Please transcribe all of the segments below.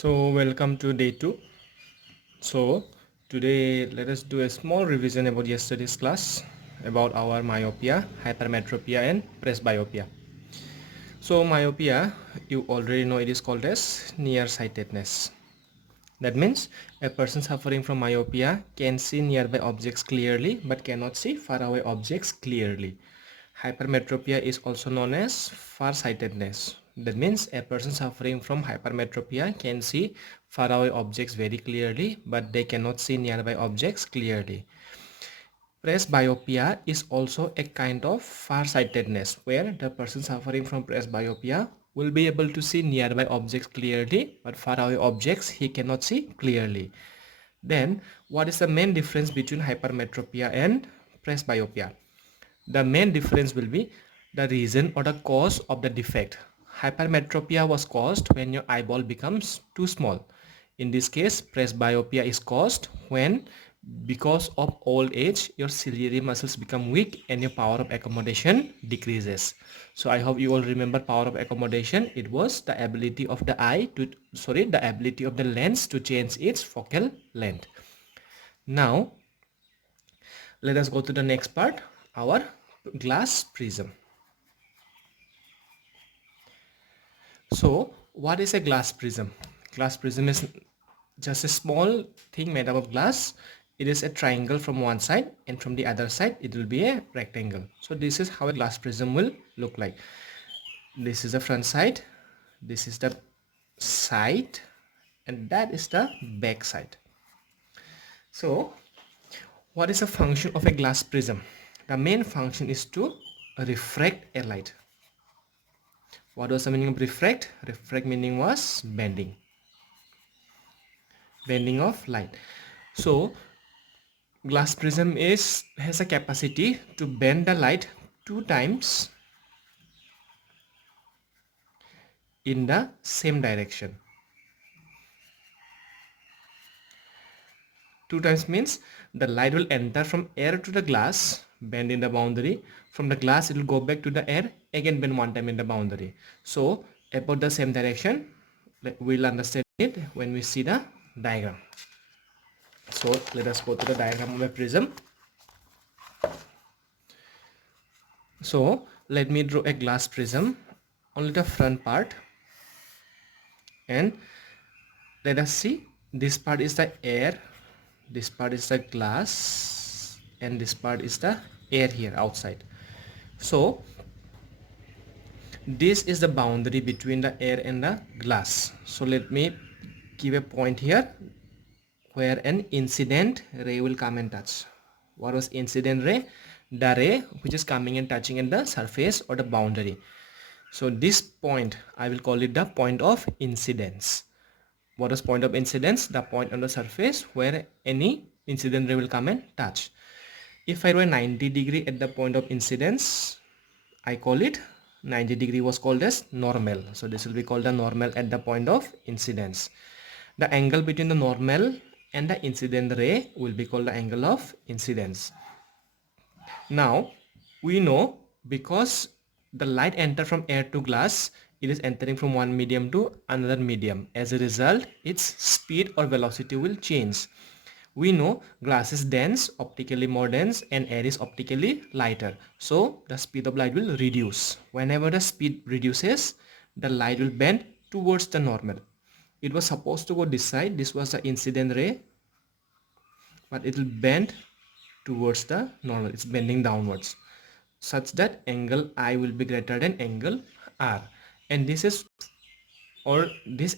So welcome to day 2. So today let us do a small revision about yesterday's class about our myopia, hypermetropia and presbyopia. So myopia, you already know it is called as nearsightedness. That means a person suffering from myopia can see nearby objects clearly but cannot see faraway objects clearly. Hypermetropia is also known as farsightedness. That means a person suffering from hypermetropia can see faraway objects very clearly but they cannot see nearby objects clearly. Presbyopia is also a kind of farsightedness where the person suffering from presbyopia will be able to see nearby objects clearly but faraway objects he cannot see clearly. Then what is the main difference between hypermetropia and presbyopia? The main difference will be the reason or the cause of the defect. Hypermetropia was caused when your eyeball becomes too small. In this case, presbyopia is caused when because of old age your ciliary muscles become weak and your power of accommodation decreases. So I hope you all remember power of accommodation. It was the ability of the the ability of the lens to change its focal length. Now let us go to the next part, our glass prism. So what is a glass prism? Glass prism is just a small thing made up of glass. It is a triangle from one side and from the other side it will be a rectangle. So this is how a glass prism will look like. This is the front side, this is the side, and that is the back side. So what is the function of a glass prism? The main function is to refract a light. What was the meaning of refract? Refract meaning was bending of light. So glass prism has a capacity to bend the light 2 times in the same direction. 2 times means the light will enter from air to the glass, bend in the boundary. From the glass it will go back to the air, again bend 1 time in the boundary. So about the same direction, we'll understand it when we see the diagram. So let us go to the diagram of a prism. So let me draw a glass prism, only the front part, and let us see, this part is the air, this part is the glass, and this part is the air here outside. So this is the boundary between the air and the glass. So let me give a point here where an incident ray will come and touch. What was incident ray? The ray which is coming and touching at the surface or the boundary. So this point, I will call it the point of incidence. What is point of incidence? The point on the surface where any incident ray will come and touch. If I draw a 90-degree at the point of incidence, I call it 90-degree was called as normal. So this will be called the normal at the point of incidence. The angle between the normal and the incident ray will be called the angle of incidence. Now we know because the light enter from air to glass, it is entering from one medium to another medium. As a result, its speed or velocity will change. We know glass is dense, optically more dense, and air is optically lighter. So the speed of light will reduce. Whenever the speed reduces, the light will bend towards the normal. It was supposed to go this side. This was the incident ray, but it will bend towards the normal. It's bending downwards such that angle I will be greater than angle R, and this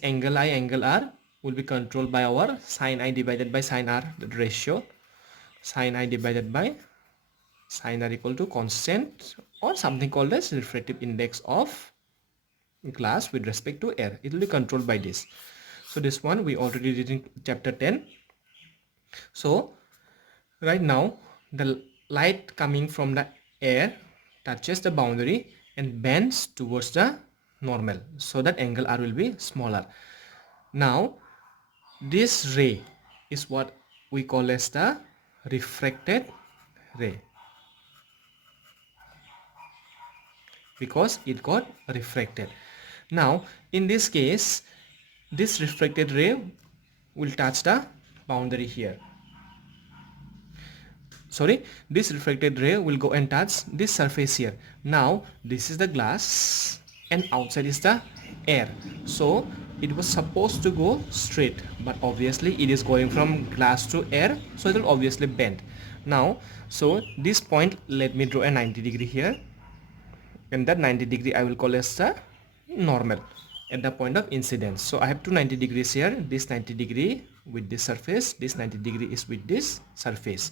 angle I, angle R will be controlled by our sin I divided by sin R, the ratio sin I divided by sin R equal to constant or something called as refractive index of glass with respect to air. It will be controlled by this. So this one we already did in chapter 10. So right now the light coming from the air touches the boundary and bends towards the normal, so that angle R will be smaller. Now this ray is what we call as the refracted ray, because it got refracted. Now in this case this refracted ray will touch the boundary here. Sorry, this refracted ray will go and touch this surface here. Now this is the glass and outside is the air, so it was supposed to go straight, but obviously it is going from glass to air, so it will obviously bend. Now, so this point, let me draw a 90-degree here, and that 90-degree I will call as the normal at the point of incidence. So I have two 90 degrees here, this 90-degree with this surface, this 90-degree is with this surface.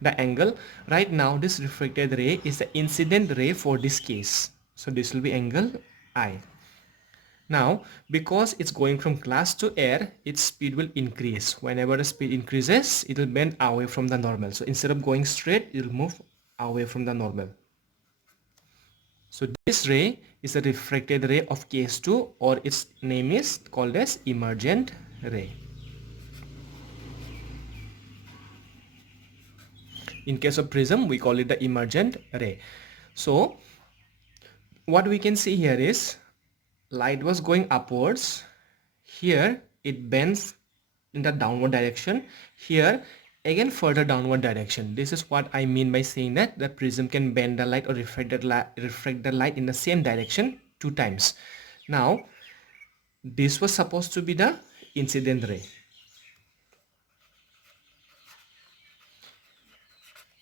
The angle right now, this refracted ray is the incident ray for this case, so this will be angle I. Now because it's going from glass to air, its speed will increase. Whenever the speed increases, it will bend away from the normal, so instead of going straight, it will move away from the normal. So this ray is a refracted ray of case 2, or its name is called as emergent ray. In case of prism, we call it the emergent ray. So what we can see here is light was going upwards. Here it bends in the downward direction. Here again further downward direction. This is what I mean by saying that the prism can bend the light or refract the light in the same direction 2 times. Now this was supposed to be the incident ray.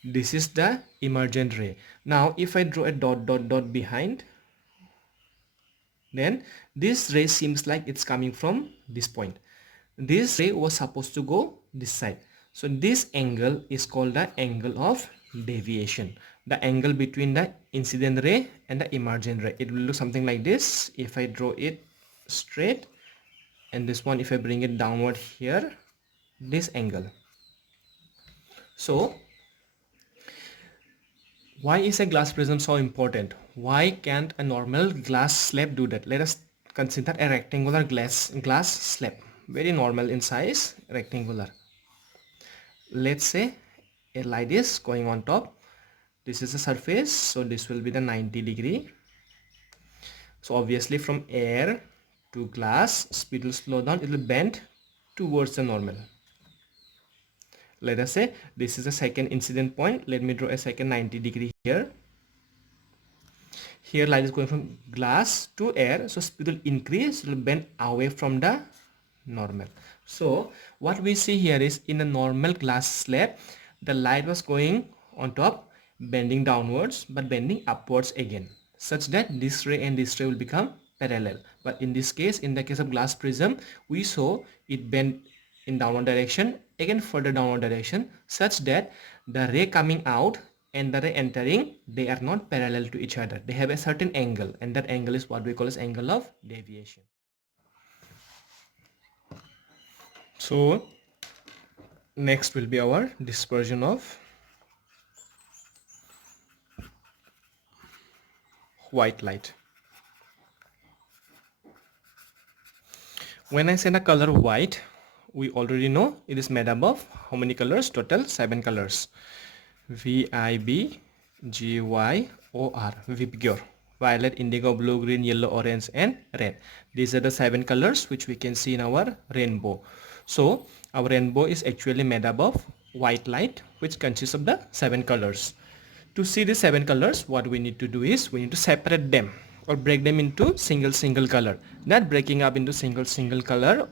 This is the emergent ray. Now if I draw a dot behind, then this ray seems like it's coming from this point. This ray was supposed to go this side. So this angle is called the angle of deviation. The angle between the incident ray and the emergent ray. It will look something like this. If I draw it straight, and this one if I bring it downward here, this angle. So why is a glass prism so important? Why can't a normal glass slab do that? Let us consider a rectangular glass slab, very normal in size, rectangular. Let's say a light is going on top. This is a surface, so this will be the 90-degree. So obviously from air to glass, speed will slow down, it will bend towards the normal. Let us say this is a second incident point. Let me draw a second 90-degree here. Here light is going from glass to air, so speed will increase, it will bend away from the normal. So what we see here is in a normal glass slab, the light was going on top, bending downwards but bending upwards again, such that this ray and this ray will become parallel. But in this case, in the case of glass prism, we saw it bend in downward direction, again further downward direction, such that the ray coming out and the ray entering, they are not parallel to each other. They have a certain angle, and that angle is what we call as angle of deviation. So next will be our dispersion of white light. When I say the color white, we already know it is made up of how many colors? Total 7 colors. VIBGYOR, Vibgyor. Violet, indigo, blue, green, yellow, orange and red. These are the 7 colors which we can see in our rainbow. So our rainbow is actually made up of white light, which consists of the 7 colors. To see the 7 colors, what we need to do is we need to separate them or break them into single color. That breaking up into single color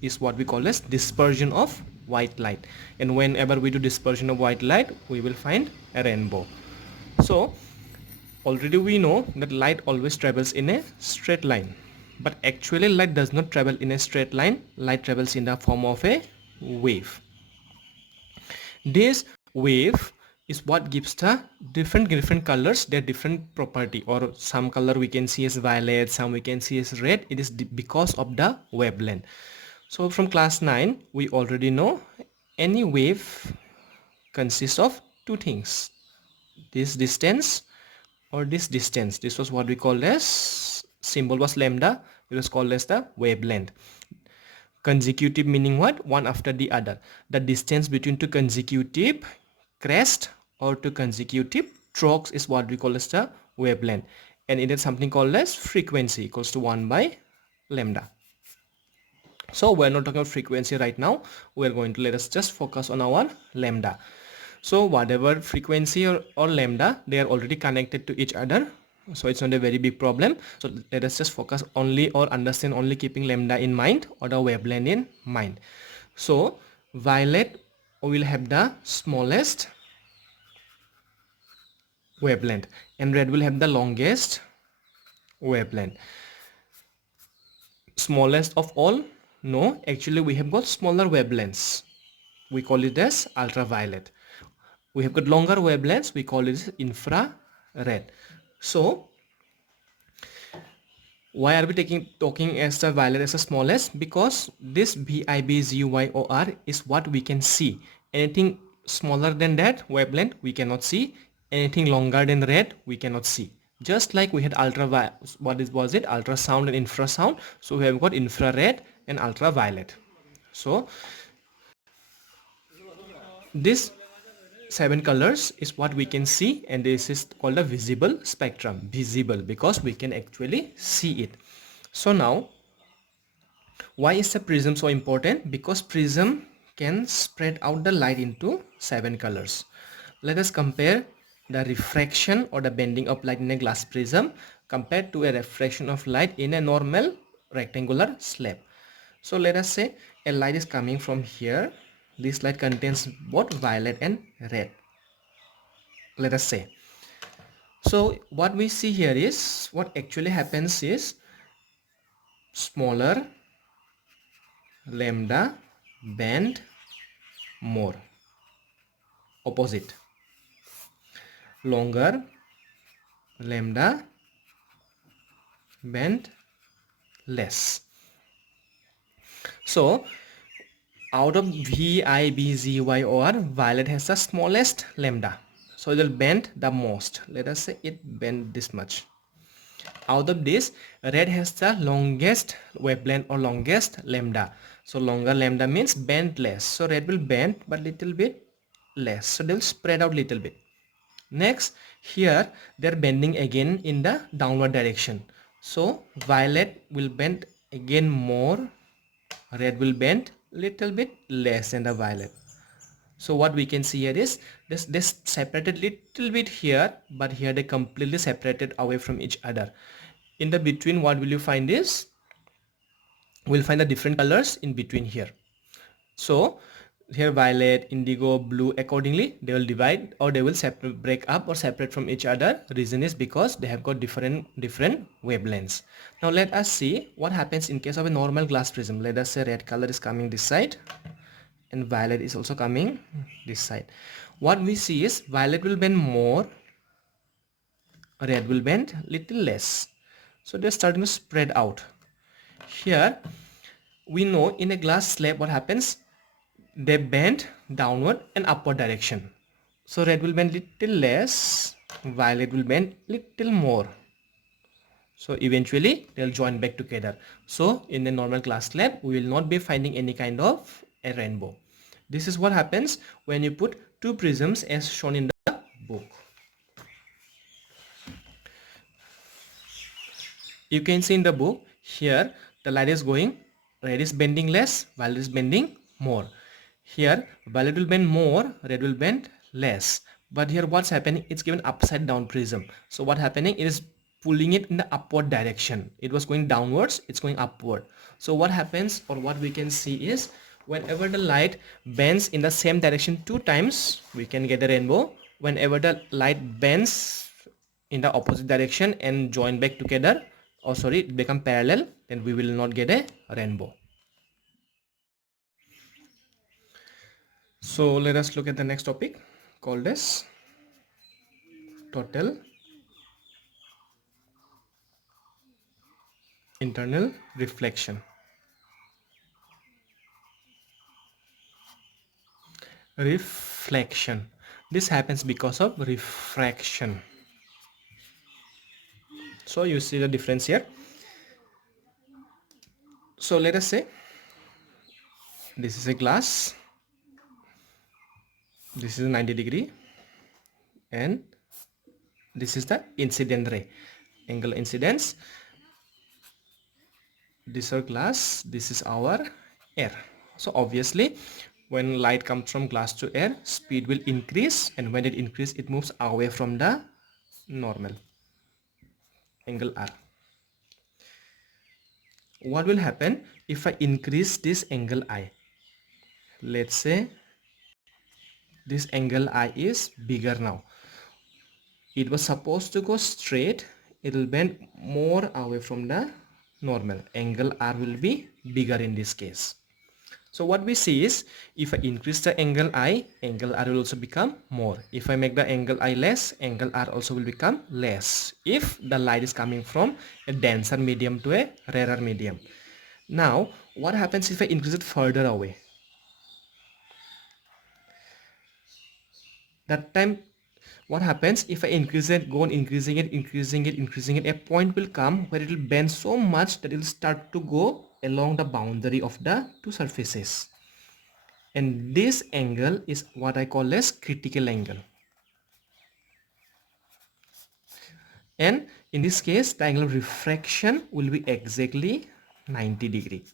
is what we call as dispersion of white light. And whenever we do dispersion of white light, we will find a rainbow. So already we know that light always travels in a straight line, but actually light does not travel in a straight line. Light travels in the form of a wave. This wave is what gives the different colors their different property, or some color we can see as violet, some we can see as red. It is because of the wavelength. So from class 9 we already know any wave consists of 2 things, this distance or this distance. This was what we called as, symbol was lambda, it was called as the wavelength. Consecutive meaning what? One after the other. The distance between 2 consecutive crest or 2 consecutive strokes is what we call as the wavelength, and it is something called as frequency equals to 1 by lambda. So we're not talking about frequency right now. We're going to let us just focus on our lambda. So whatever frequency or lambda, they are already connected to each other. So it's not a very big problem. So let us just focus only or understand only keeping lambda in mind or the wavelength in mind. So violet will have the smallest wavelength and red will have the longest wavelength. Smallest of all? No, actually we have got smaller wavelengths. We call it as ultraviolet. We have got longer wavelengths, we call it as infrared. So why are we talking as the violet as the smallest? Because this VIBGYOR is what we can see. Anything smaller than that wavelength we cannot see. Anything longer than red we cannot see. Just like we had was it ultrasound and infrasound. So we have got infrared and ultraviolet. So this 7 colors is what we can see, and this is called a visible spectrum. Visible because we can actually see it. So now why is the prism so important? Because prism can spread out the light into 7 colors. Let us compare the refraction or the bending of light in a glass prism compared to a refraction of light in a normal rectangular slab. So let us say a light is coming from here. This light contains both violet and red. Let us say. So what we see here is, what actually happens is smaller lambda bend more, opposite. Longer lambda bend less. So out of V, I, B, Z, Y, or violet has the smallest lambda, so it will bend the most. Let us say it bend this much. Out of this, red has the longest wavelength or longest lambda. So longer lambda means bend less. So red will bend but little bit less. So they'll spread out little bit. Next, here they're bending again in the downward direction. So violet will bend again more. Red will bend little bit less than the violet. So what we can see here is this separated little bit here, but here they completely separated away from each other. In the between, what will you find is, we'll find the different colors in between here. So here violet, indigo, blue, accordingly they will divide or they will break up or separate from each other. Reason is because they have got different wavelengths. Now let us see what happens in case of a normal glass prism. Let us say red color is coming this side and violet is also coming this side. What we see is violet will bend more, red will bend little less. So they're starting to spread out. Here we know in a glass slab what happens, they bend downward and upward direction. So red will bend little less, violet will bend little more. So eventually they'll join back together. So in the normal glass slab we will not be finding any kind of a rainbow. This is what happens when you put two prisms as shown in the book. You can see in the book here the light is going, red is bending less, violet is bending more. Here violet will bend more, red will bend less. But here what's happening, it's given upside down prism. So what happening, it is pulling it in the upward direction. It was going downwards, it's going upward. So what happens, or what we can see is, whenever the light bends in the same direction 2 times, we can get a rainbow. Whenever the light bends in the opposite direction and join back together, or sorry, become parallel, then we will not get a rainbow. So let us look at the next topic called as total internal reflection. Reflection. This happens because of refraction. So you see the difference here. So let us say this is a glass, this is 90-degree, and this is the incident ray, angle incidence. this is our glass, this is our air. So obviously when light comes from glass to air, speed will increase, and when it increases, it moves away from the normal angle R. What will happen if I increase this angle I? Let's say this angle I is bigger now. It was supposed to go straight, it will bend more away from the normal. Angle R will be bigger in this case. So what we see is, if I increase the angle I, angle R will also become more. If I make the angle I less, angle R also will become less, if the light is coming from a denser medium to a rarer medium. Now what happens if I increase it further away? That time what happens if I increase it, go on increasing it, a point will come where it will bend so much that it will start to go along the boundary of the two surfaces, and this angle is what I call as critical angle. And in this case the angle of refraction will be exactly 90 degree.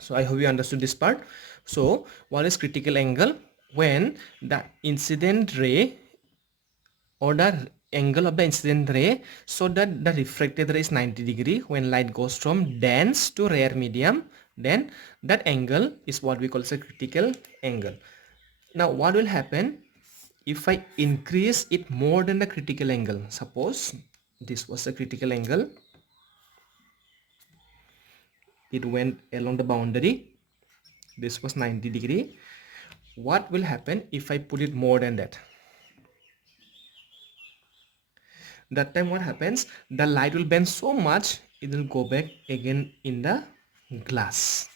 So I hope you understood this part. So what is critical angle? When the incident ray, or the angle of the incident ray, so that the refracted ray is 90 degree, when light goes from dense to rare medium, then that angle is what we call as a critical angle. Now what will happen if I increase it more than the critical angle? Suppose this was the critical angle, it went along the boundary, this was 90 degree. What will happen if I put it more than that? That time what happens, the light will bend so much, it will go back again in the glass.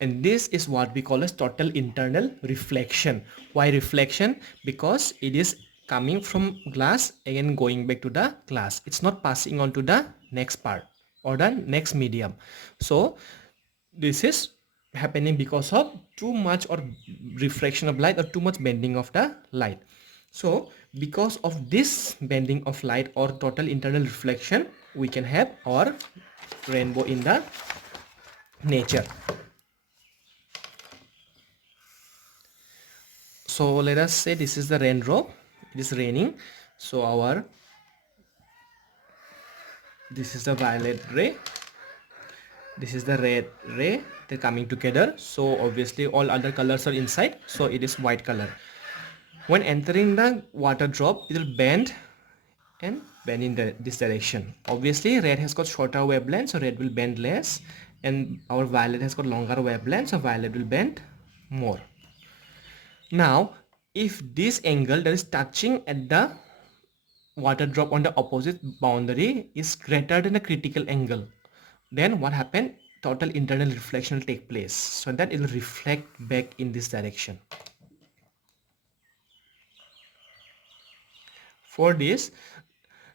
And this is what we call as total internal reflection. Why reflection? Because it is coming from glass again going back to the glass, it's not passing on to the next part or the next medium. So this is happening because of too much or refraction of light, or too much bending of the light. So because of this bending of light or total internal reflection, we can have our rainbow in the nature. So let us say this is the raindrop, it is raining. So this is the violet ray, this is the red ray, they're coming together. So obviously all other colors are inside, so it is white color. When entering the water drop, it will bend and bend in this direction. Obviously red has got shorter wavelength, so red will bend less, and our violet has got longer wavelength, so violet will bend more. Now if this angle that is touching at the water drop on the opposite boundary is greater than the critical angle, then what happened? Total internal reflection will take place, so that it will reflect back in this direction. For this,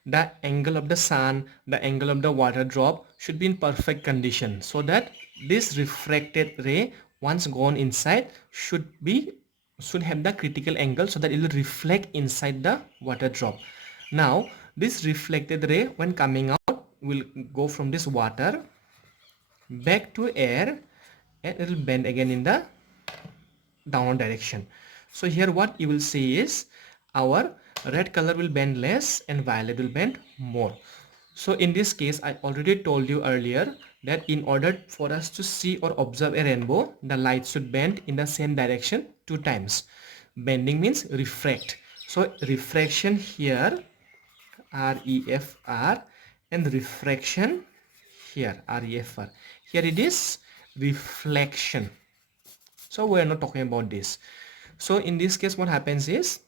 the angle of the sun, the angle of the water drop should be in perfect condition, so that this refracted ray once gone inside should have the critical angle, so that it will reflect inside the water drop. Now this reflected ray when coming out will go from this water back to air, and it will bend again in the downward direction. So here what you will see is our red color will bend less and violet will bend more. So in this case, I already told you earlier that in order for us to see or observe a rainbow, the light should bend in the same direction 2 times. Bending means refract. So refraction here, REFR, and refraction here, REFR. Here it is reflection. So we are not talking about this. So in this case what happens is,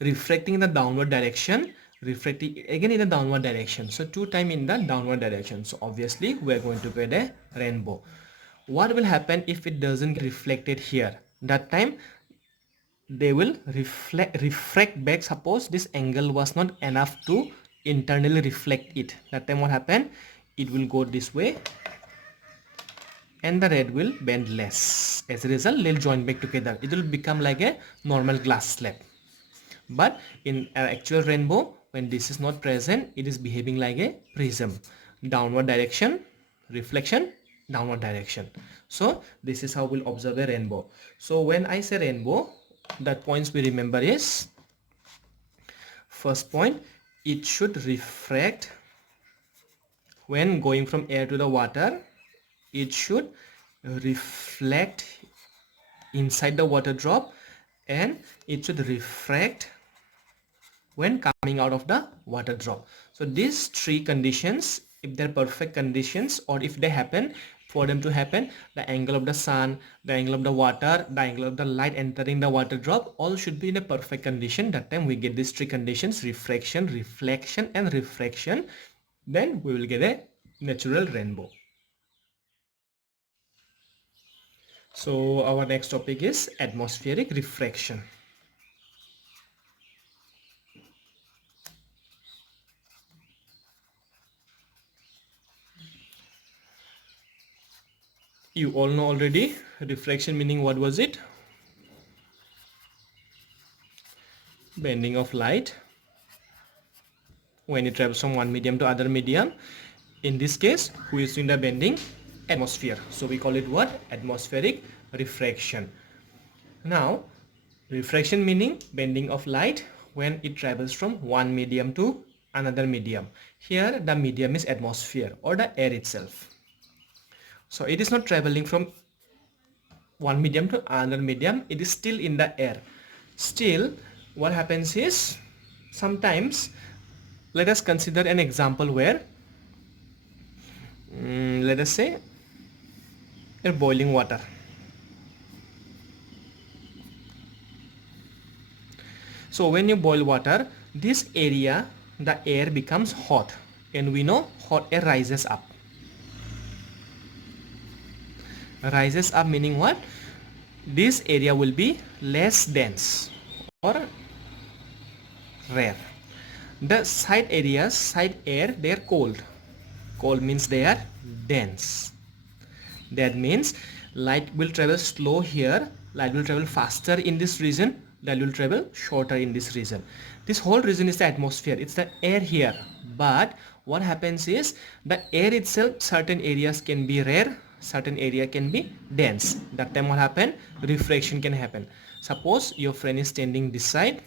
refracting in the downward direction, refracting again in the downward direction, so 2 times in the downward direction. So obviously we are going to get a rainbow. What will happen if it doesn't get reflected here? That time they will refract back. Suppose this angle was not enough to internally reflect it, that time what happened? It will go this way and the red will bend less. As a result, they'll join back together, it will become like a normal glass slab. But in an actual rainbow, when this is not present, it is behaving like a prism. Downward direction, reflection, downward direction. So this is how we'll observe a rainbow. So when I say rainbow, the points we remember is, first point, it should refract when going from air to the water. It should reflect inside the water drop, and it should refract when coming out of the water drop. So these three conditions, if they're perfect conditions, or if they happen, for them to happen, the angle of the sun, the angle of the water, the angle of the light entering the water drop, all should be in a perfect condition. That time we get these three conditions: refraction, reflection, and refraction. Then we will get a natural rainbow. So our next topic is atmospheric refraction. You all know already refraction meaning. What was it? Bending of light when it travels from one medium to other medium. In this case, who is doing the bending? Atmosphere. So we call it what? Atmospheric refraction. Now, refraction meaning bending of light when it travels from one medium to another medium. Here the medium is atmosphere, or the air itself. So it is not traveling from one medium to another medium, it is still in the air. Still, what happens is, sometimes, let us consider an example where let us say you're boiling water. So when you boil water, this area, the air becomes hot, and we know hot air rises up. Rises up meaning what? This area will be less dense or rare. The side areas, side air, they are cold. Cold means they are dense. That means light will travel slow here, light will travel faster in this region, light will travel shorter in this region. This whole region is the atmosphere, it's the air here. But what happens is, the air itself, certain areas can be rare, certain area can be dense. That time what happen? Refraction can happen. Suppose your friend is standing this side,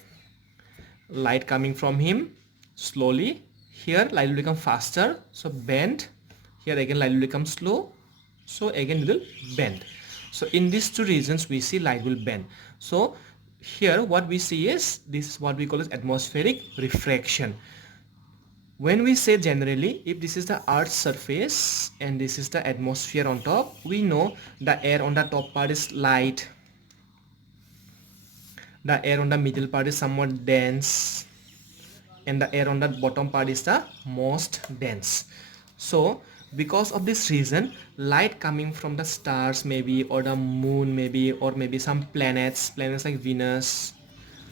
light coming from him slowly, here light will become faster, so bend. Here again light will become slow, so again it will bend. So in these two regions we see light will bend. So here what we see is, this is what we call as atmospheric refraction. When we say generally, if this is the earth's surface and this is the atmosphere on top, we know the air on the top part is light, the air on the middle part is somewhat dense, and the air on the bottom part is the most dense. So because of this reason, light coming from the stars maybe, or the moon maybe, or maybe some planets like Venus,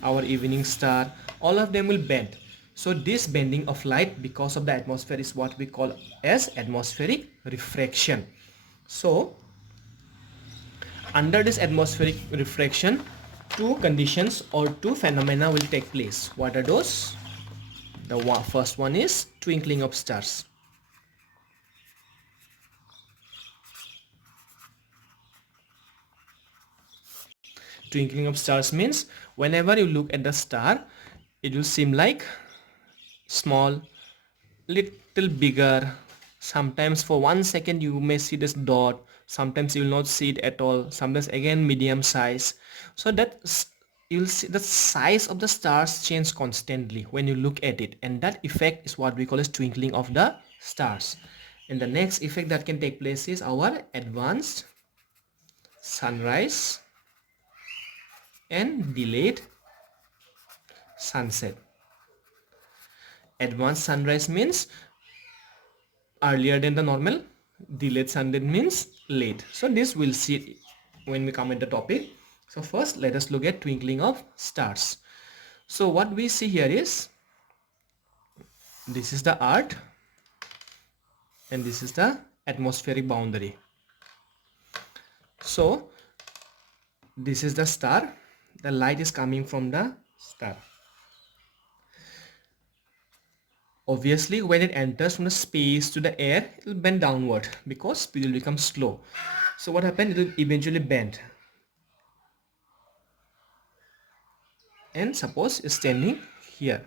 our evening star, all of them will bend. So this bending of light because of the atmosphere is what we call as atmospheric refraction. So under this atmospheric refraction, two conditions or two phenomena will take place. What are those? The first one is twinkling of stars. Twinkling of stars means whenever you look at the star, it will seem like small, little bigger. Sometimes for 1 second you may see this dot, sometimes you will not see it at all, sometimes again medium size. So that you'll see the size of the stars change constantly when you look at it, and that effect is what we call as twinkling of the stars. And the next effect that can take place is our advanced sunrise and delayed sunset. Advanced sunrise means earlier than the normal, delayed sunset means late. So this we'll see when we come at the topic. So first let us look at twinkling of stars. So what we see here is, this is the earth and this is the atmospheric boundary. So this is the star, the light is coming from the star. Obviously, when it enters from the space to the air, it will bend downward because speed will become slow. So what happened? It will eventually bend. And suppose it's standing here.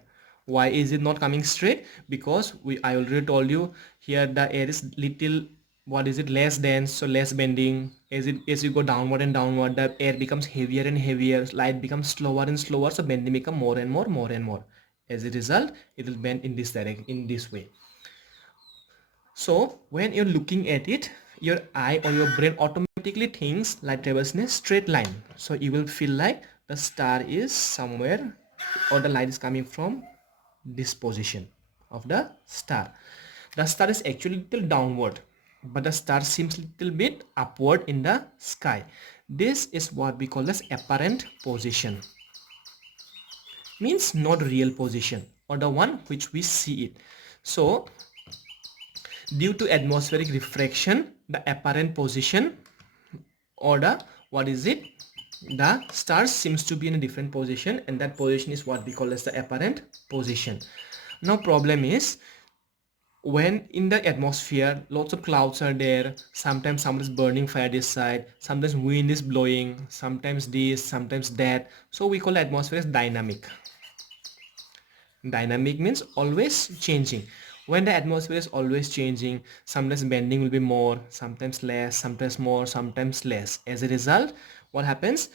Why is it not coming straight? Because I already told you here the air is little, what is it, less dense, so less bending. As you go downward and downward, the air becomes heavier and heavier, light becomes slower and slower, so bending become more and more. As a result, it will bend in this direction, in this way. So when you're looking at it, your eye or your brain automatically thinks light travels in a straight line. So you will feel like the star is somewhere, or the light is coming from this position of the star. The star is actually little downward, but the star seems little bit upward in the sky. This is what we call as apparent position. Means not real position, or the one which we see it. So due to atmospheric refraction, the apparent position, or the, what is it, the star seems to be in a different position, and that position is what we call as the apparent position. Now problem is, when in the atmosphere lots of clouds are there, sometimes someone is burning fire this side, sometimes wind is blowing, sometimes this, sometimes that, so we call atmosphere as dynamic. Dynamic means always changing. When the atmosphere is always changing, sometimes bending will be more, sometimes less, sometimes more, sometimes less. As a result, what happens?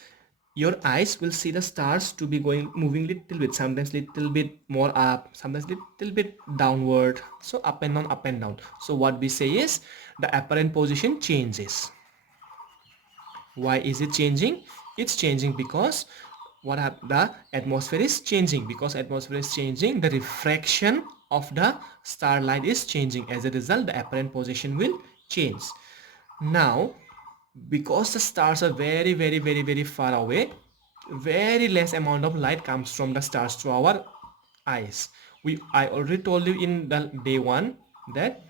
Your eyes will see the stars to be moving little bit, sometimes little bit more up, sometimes little bit downward, so up and down, up and down. So what we say is the apparent position changes. Why is it changing? It's changing because the atmosphere is changing. Because atmosphere is changing, the refraction of the starlight is changing. As a result, the apparent position will change. Now, because the stars are very far away, very less amount of light comes from the stars to our eyes. I already told you in the day one that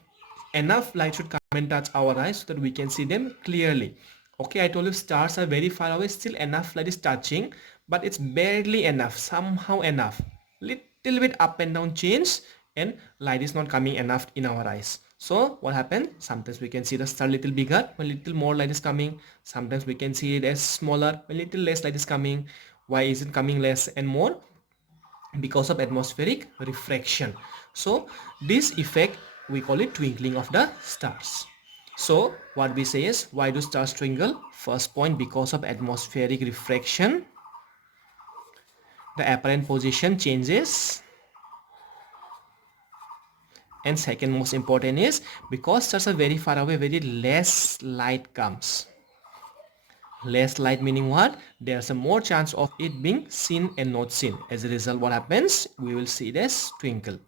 enough light should come and touch our eyes so that we can see them clearly. Okay, I told you stars are very far away, still enough light is touching, but it's barely enough, somehow enough. Little bit up and down change, and light is not coming enough in our eyes. So what happened? Sometimes we can see the star little bigger when little more light is coming. Sometimes we can see it as smaller when little less light is coming. Why is it coming less and more? Because of atmospheric refraction. So this effect we call it twinkling of the stars. So what we say is, why do stars twinkle? First point, because of atmospheric refraction, the apparent position changes. And second most important is, because stars are very far away, very less light comes. Less light meaning what? There's a more chance of it being seen and not seen. As a result, what happens? We will see this twinkle.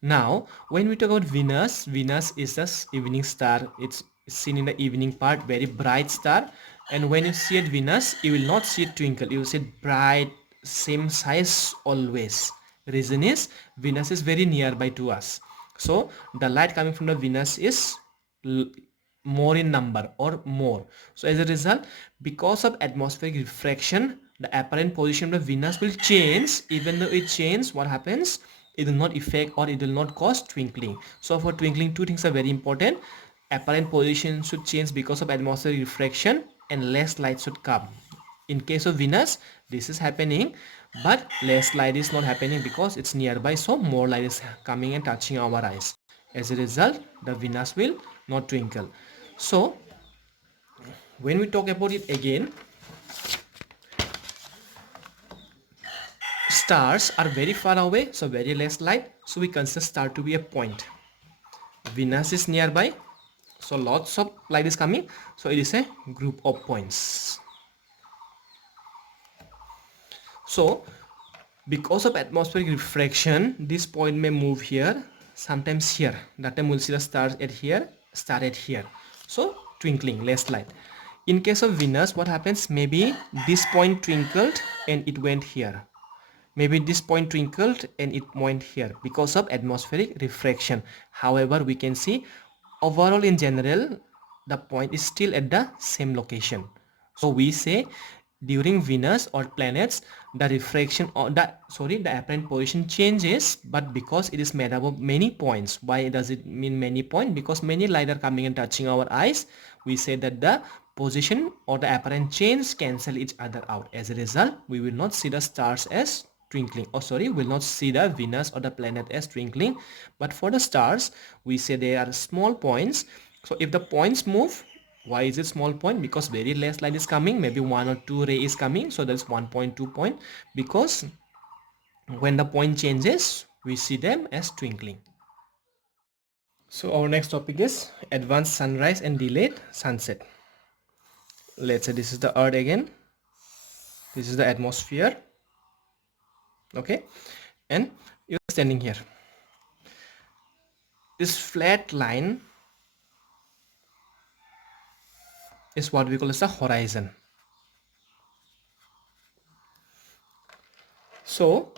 Now, when we talk about Venus, Venus is the evening star. It's seen in the evening part, very bright star. And when you see it Venus, you will not see it twinkle. You will see it bright, same size always. Reason is, Venus is very nearby to us. So, the light coming from the Venus is more in number or more. So as a result, because of atmospheric refraction, the apparent position of Venus will change. Even though it changes, what happens? It will not affect, or it will not cause twinkling. So for twinkling, two things are very important. Apparent position should change because of atmospheric refraction, and less light should come. In case of Venus, this is happening, but less light is not happening because it's nearby, so more light is coming and touching our eyes. As a result, the Venus will not twinkle. So when we talk about it again, stars are very far away, so very less light, so we consider star to be a point. Venus is nearby, so lots of light is coming, so it is a group of points. So because of atmospheric refraction, this point may move here, sometimes here. That time we'll see the stars at here, star at here. So twinkling, less light. In case of Venus, what happens? Maybe this point twinkled and it went here. Maybe this point twinkled and it went here because of atmospheric refraction. However, we can see overall in general, the point is still at the same location. So we say during Venus or planets, the refraction or the apparent position changes, but because it is made up of many points. Why does it mean many points? Because many light are coming and touching our eyes. We say that the position or the apparent change cancel each other out. As a result, we will not see the stars as twinkling, will not see the Venus or the planet as twinkling. But for the stars, we say they are small points. So if the points move, why is it small point? Because very less light is coming, maybe 1 or 2 ray is coming, so that's 1.2 point. Because when the point changes, we see them as twinkling. So our next topic is advanced sunrise and delayed sunset. Let's say this is the earth again, this is the atmosphere, okay, and you're standing here. This flat line is what we call as the horizon. So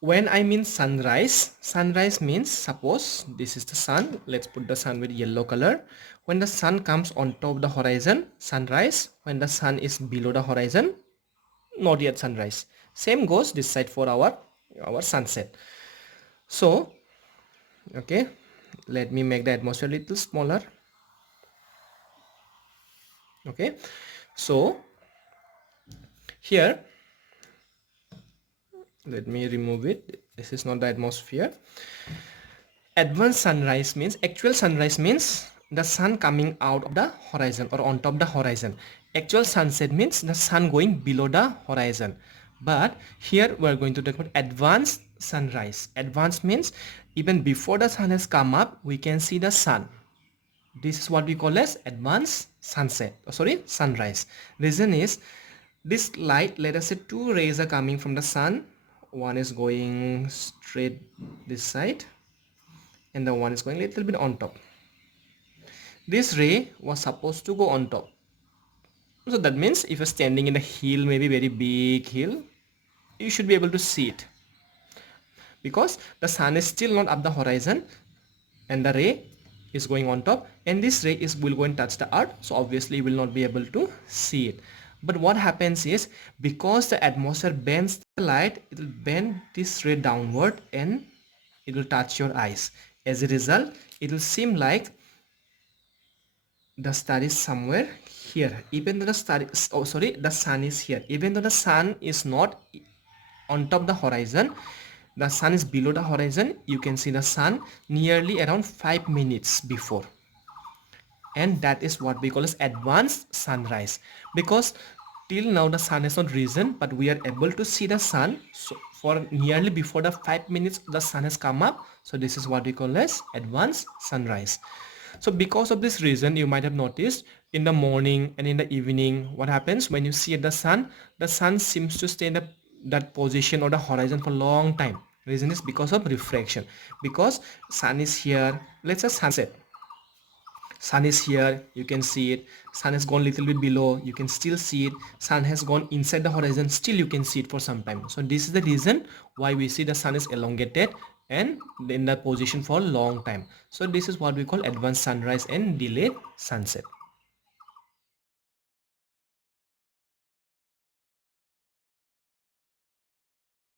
when I mean sunrise, sunrise means, suppose this is the sun, let's put the sun with yellow color. When the sun comes on top of the horizon, sunrise. When the sun is below the horizon, not yet sunrise. Same goes this side for our sunset. So okay, let me make the atmosphere a little smaller. Okay, so here, let me remove it. This is not the atmosphere. Advanced sunrise means, actual sunrise means the sun coming out of the horizon or on top of the horizon. Actual sunset means the sun going below the horizon. But here we are going to talk about advanced sunrise. Advanced means even before the sun has come up, we can see the sun. This is what we call as advanced sunrise. Reason is, this light, let us say 2 rays are coming from the sun. One is going straight this side and the one is going a little bit on top. This ray was supposed to go on top. So that means if you're standing in a hill, maybe very big hill, you should be able to see it, because the sun is still not up the horizon and the ray is going on top, and this ray will go and touch the earth, so obviously you will not be able to see it. But what happens is, because the atmosphere bends the light, it will bend this ray downward and it will touch your eyes. As a result, it will seem like the star is somewhere here, even though the star is, the sun is here. Even though the sun is not on top of the horizon, the sun is below the horizon, you can see the sun nearly around 5 minutes before. And that is what we call as advanced sunrise, because till now the sun has not risen, but we are able to see the sun for nearly before the 5 minutes the sun has come up. So this is what we call as advanced sunrise. So because of this reason, you might have noticed in the morning and in the evening, what happens when you see the sun seems to stay in that position or the horizon for a long time. Reason is because of refraction. Because sun is here, let's say sunset, sun is here, you can see it. Sun has gone a little bit below, you can still see it. Sun has gone inside the horizon, still you can see it for some time. So this is the reason why we see the sun is elongated and in that position for a long time. So this is what we call advanced sunrise and delayed sunset.